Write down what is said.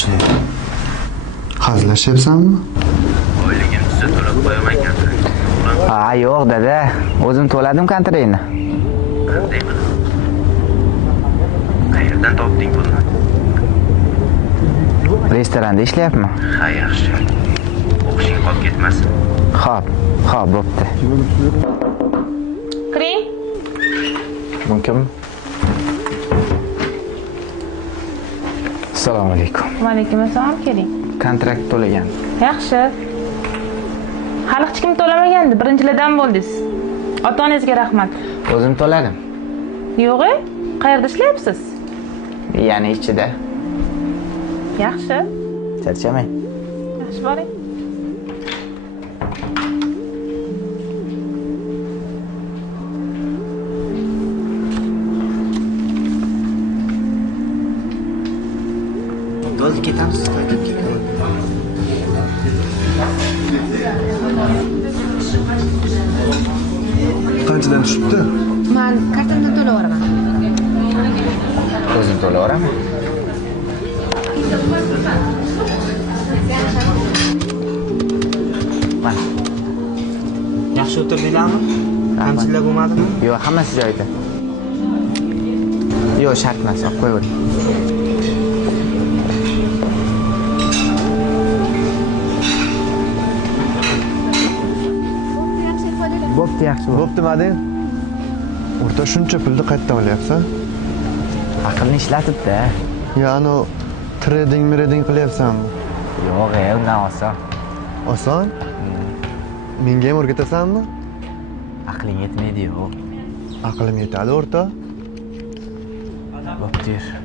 shunday. Hazillashyapsanmi? Oyligim tushsa to'lab qo'yaman kontrakt. Ha, yo'q dada. O'zim to'ladim kontraktni. Qanday qilib? Qayerdan topding pulni? Restoranda ishlayapman. Ha, yaxshi. O'qishing qolib ketmasin. Xo'p, bo'pti. Kiring. Mumkin? Assalomu alaykum. Va alaykum assalom, keling. Kontrakt to'lagan. Yaxshi. Hali hech kim to'lamagandi, birinchilardan bo'ldingiz. Ota-onangizga rahmat. O'zim to'ladim. Yo'q-e? Qayerda ishlayapsiz? Ya'ni ichida. Yaxshi. Charchamang. Yaxshi boring. Bo'ldi, ketamiz. Qanchadan tushibdi? Men kartamdan to'layveraman. O'zim to'layveraman. Mana. Yaxshi o'tirdinglarmi? Kamchiliklar bo'lmadimi? Yo'q, hammasi joyida. Yo'q, shart emas, qo'yavering. Bo'pti, yaxshi bo'ldi. Bo'pti, mading. O'rta shuncha pulni qayerdan olyapsan? Aqlni ishlatibdi. Ya'ni trading qilyapsanmi? Yo'q, undan oson. Oson? Menga ham o'rgatasanmi? Aqling yetmaydi-yu. Aqlim yetadi, o'rta. Bo'pti, yur.